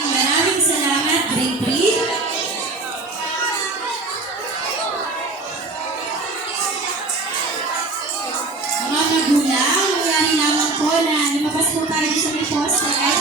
Maraming salamat, Bri. Mga magulang, ulanin lamang po na lumabas po tayo sa may poster.